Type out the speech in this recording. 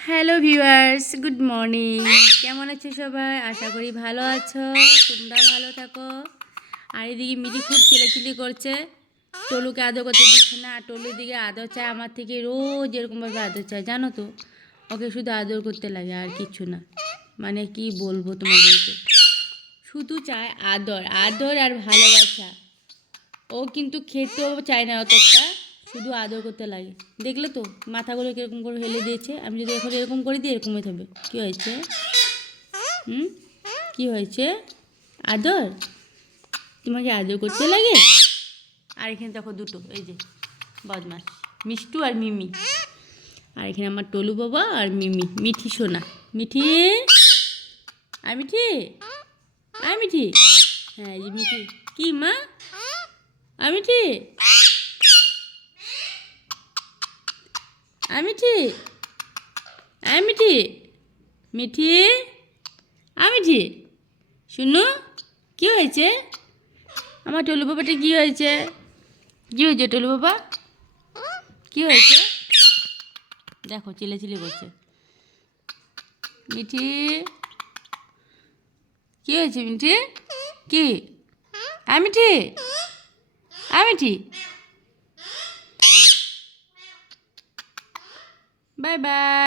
Hello viewers, good morning. কেমন আছো সবাই? আশা করি ভালো আছো, তোমরা ভালো থাকো। আর এদিকে মিঠি খুব চিলাচিলি করছে, টলুকে আদর করতে দিচ্ছে না। আর টলুর দিকে আদর চায় আমার থেকে, রোজ এরকমভাবে আদর চায়, জানো তো। ওকে শুধু আদর করতে লাগে আর কিছু না। মানে কি বলবো তোমাদেরকে, শুধু চায় আদর আদর আর ভালোবাসা। ও কিন্তু খেতেও চায় না অতটা, শুধু আদর করতে লাগে। দেখলে তো মাথাগুলো কীরকম করে হেলে দিয়েছে। আমি যদি এখন এরকম করে দিই এরকমই থাকবে। কী হয়েছে? কী হয়েছে? আদর? তোমাকে আদর করতে লাগে? আর এখানে দেখো দুটো, এই যে বদমাস, মিষ্টু আর মিমি। আর এখানে আমার টলু বাবা আর মিমি, মিঠি সোনা। মিঠি, আর মিঠি, আর মিঠি, হ্যাঁ এই যে মিঠি। কি মা? আর মিঠি, মিঠি, মিঠি, মিঠি, মিঠি, শুনো কী হয়েছে? আমার টলু বাবাটা কী হয়েছে? কী হয়েছে টলু বাবা? কী হয়েছে? দেখো চিলেচিলি করছে। মিঠি, কী হয়েছে মিঠি? কি? Mithi, Mithi, bye bye.